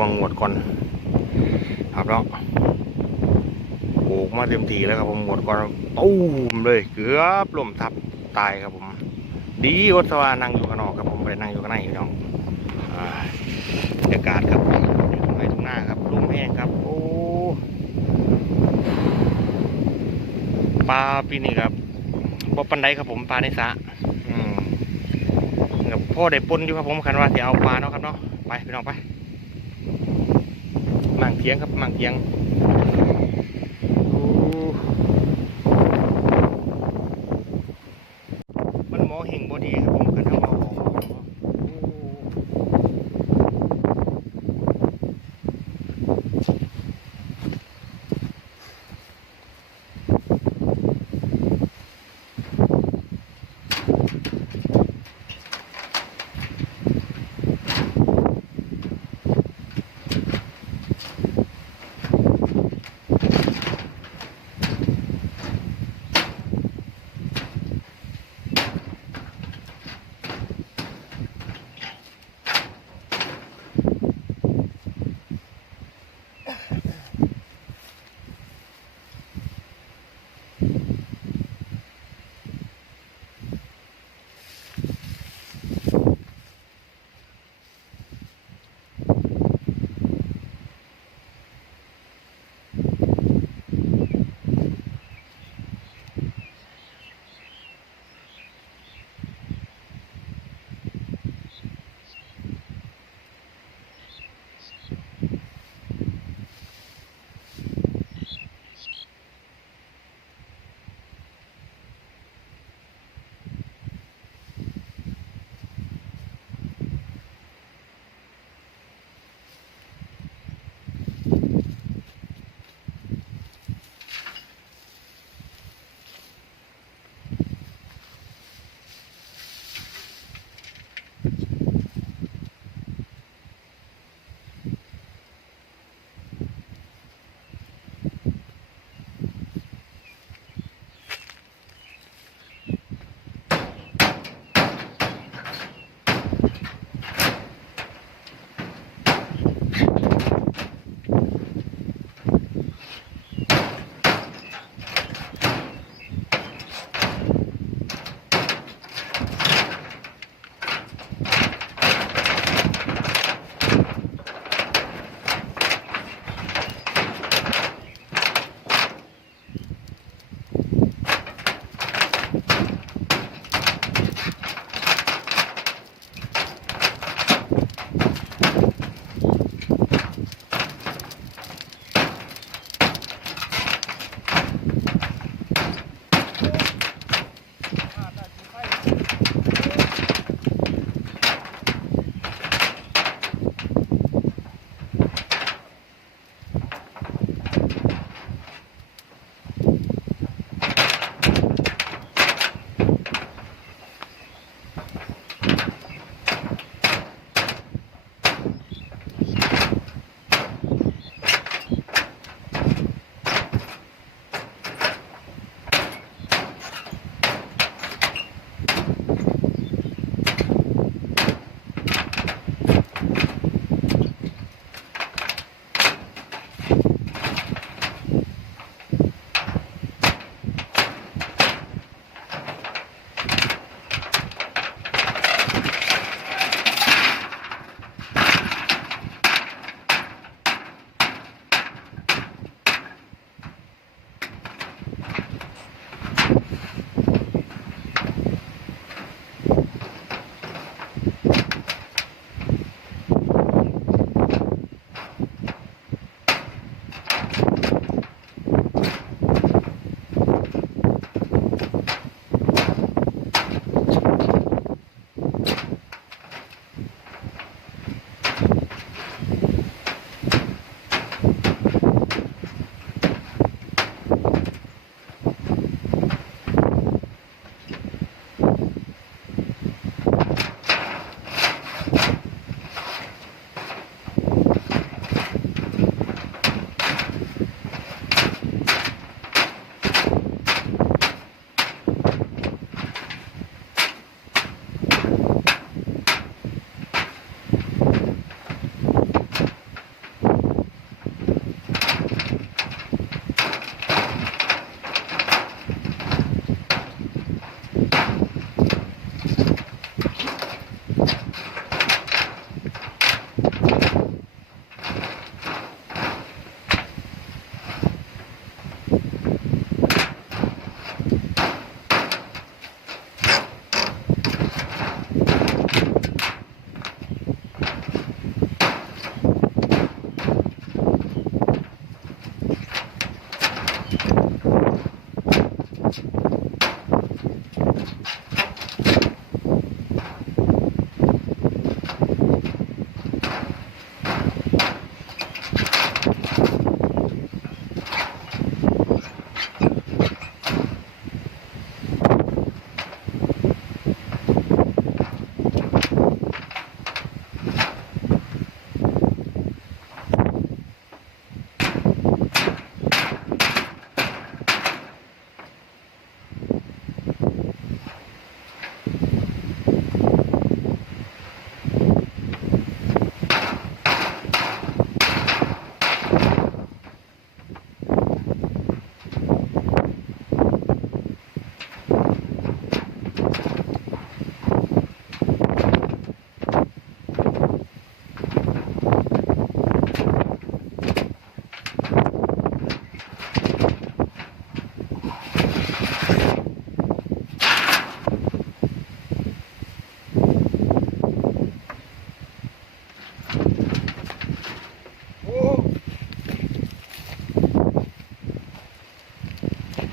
วางงวดก่อนครับแล้วโอ้มาเต็มทีแล้วครับผมงวดก่อนตู้มเลยเกือบล้มทับตายครับผมดีอดสว่านั่งอยู่ข้างนอกครับผมไปนั่งอยู่ข้างในพี่น้องบรรยากาศครับอยู่ตรงไหนตรงหน้าครับลมแห้งครับโอ้ปลาปีนี้ครับบ่ปันไดครับผมปลาในสระกับพ่อได้ปนอยู่ครับผมคันว่าจะเอาปลาเนาะครับเนาะไปพี่น้องไปมั่งเทียงครับมั่งเทียงมันหมอเห่งบอดีครับผมคันทั้งหมอ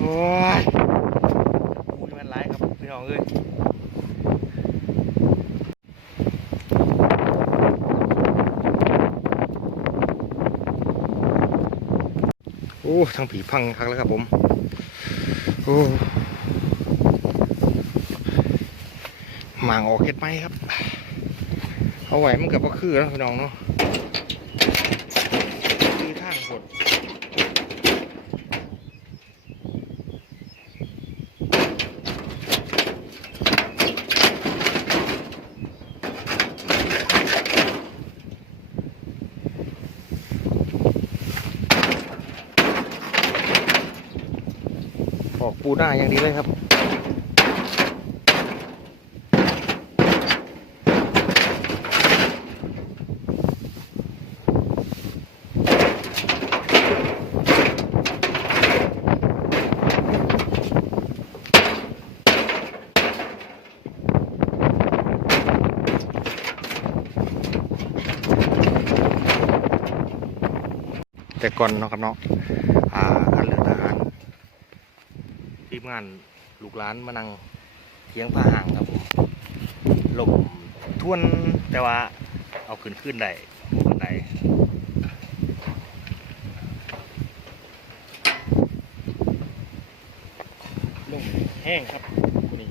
อ้ยปูนี่มันร้ายครับพี่น้องเอ้ยโอ้ทางผีพังครั้งแล้วครับผมโอ้หมางออกเห็ดไหมครับเอาไหวมันกับว่าคือแล้วพี่น้องเนาะคือทางหดออกปูหน้าอย่างดีเลยครับแต่ก่อนเนาะครับเนาะการเลือกทหารทีมงานลูกหลานมานั่งเทียงผ้าห่างครับผมลมทวนแต่ว่าเอาขึ้นได้บันไดลมแห้งครับนี่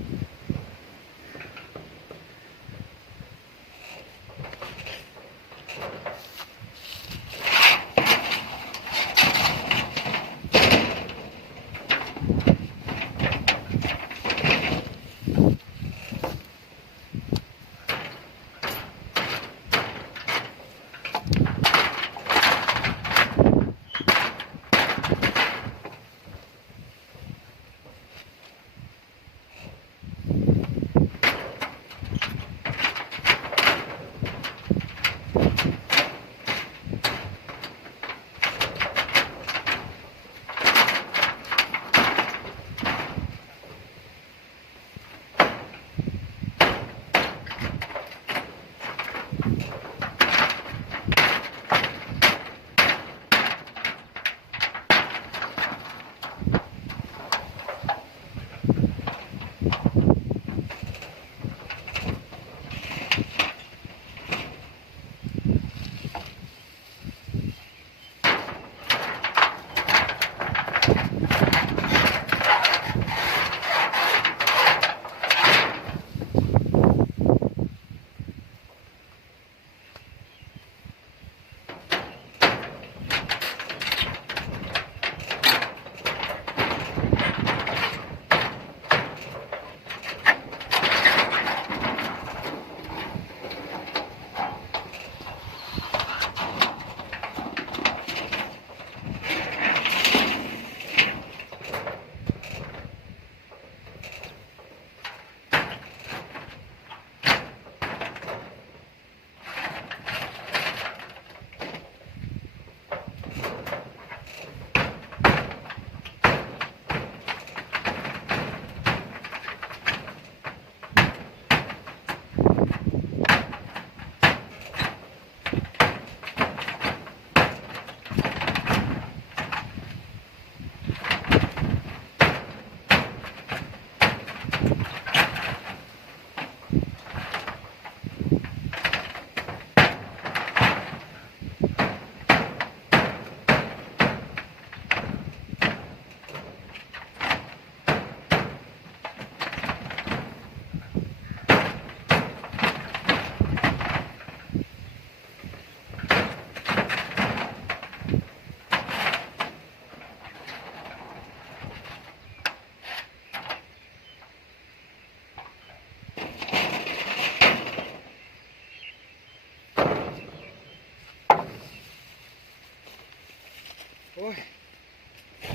โอ้ย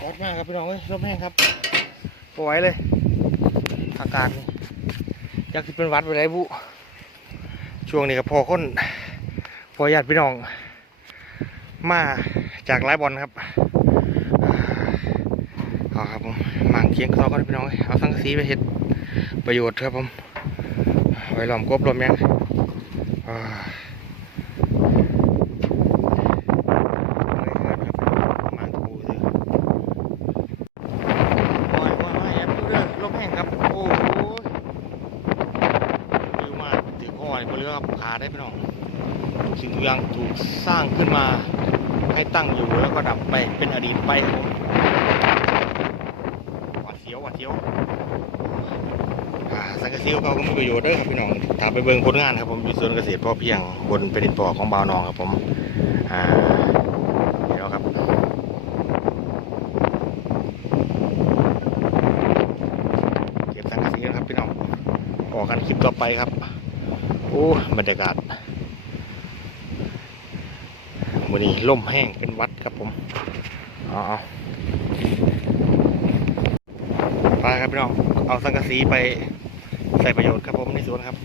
ร้อนมากครับพี่น้องเอ้ยลมแห้งครับปล่อยเลยอากาศนี่อยากที่เป็นวัดไปได้บุช่วงนี้ก็พอคนพอญาติพี่น้องมาจากไร้บอลครับเอาครับผมหมั่งเคียงซอก็ได้พี่น้องเอาสังกะสีไปเห็ดประโยชน์ครับผมไว้ล้อมกบลมยัง สิ่งทุกอย่างถูกสร้างขึ้นมาให้ตั้งอยู่แล้วก็ดับไปเป็นอดีตไปครับผมหวาดเสียวหวาดเสียวสังกะสีเขาก็มีประโยชน์ด้วยครับพี่น้องถามไปเบิ่งผลงานครับผมอยู่สวนเกษตรพอเพียงบนเป็นดินปอของบ่าวนองครับผมเดี๋ยวครับเก็บสังกะสีนะครับพี่น้องออกกันคลิปต่อไปครับโอ้บรรยากาศวันนี้ล่มแห้งเป็นวัดครับผมเอาไปครับพี่น้องเอาสังกะสีไปใส่ประโยชน์ครับผมในสวนครับ